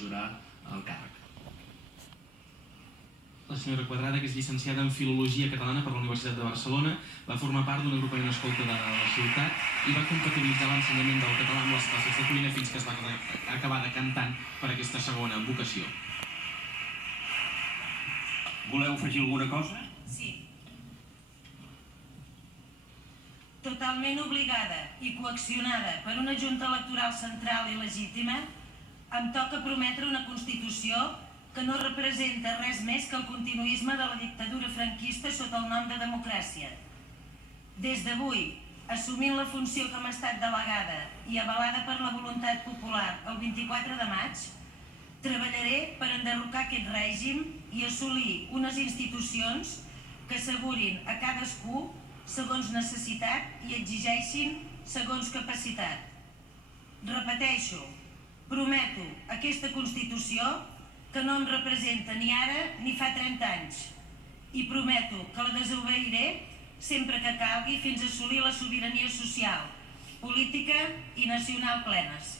jurar el càrrec. La senyora Quadrada, que és llicenciada en Filologia Catalana per la Universitat de Barcelona, va formar part d'un agrupament escolta de la ciutat i va compatibilitzar l'ensenyament del català amb les classes de cuina fins que es va acabar decantant per aquesta segona vocació. Voleu afegir alguna cosa? Sí. Totalment obligada i coaccionada per una junta electoral central i legítima, em toca prometre una Constitució que no representa res més que el continuisme de la dictadura franquista sota el nom de democràcia. Des d'avui, assumint la funció que m'ha estat delegada i avalada per la voluntat popular el 24 de maig, treballaré per enderrocar aquest règim i assolir unes institucions que assegurin a cadascú segons necessitat i exigeixin segons capacitat. Repeteixo, prometo aquesta Constitució que no em representa ni ara ni fa 30 anys i prometo que la desobeiré sempre que calgui fins a assolir la sobirania social, política i nacional plenes.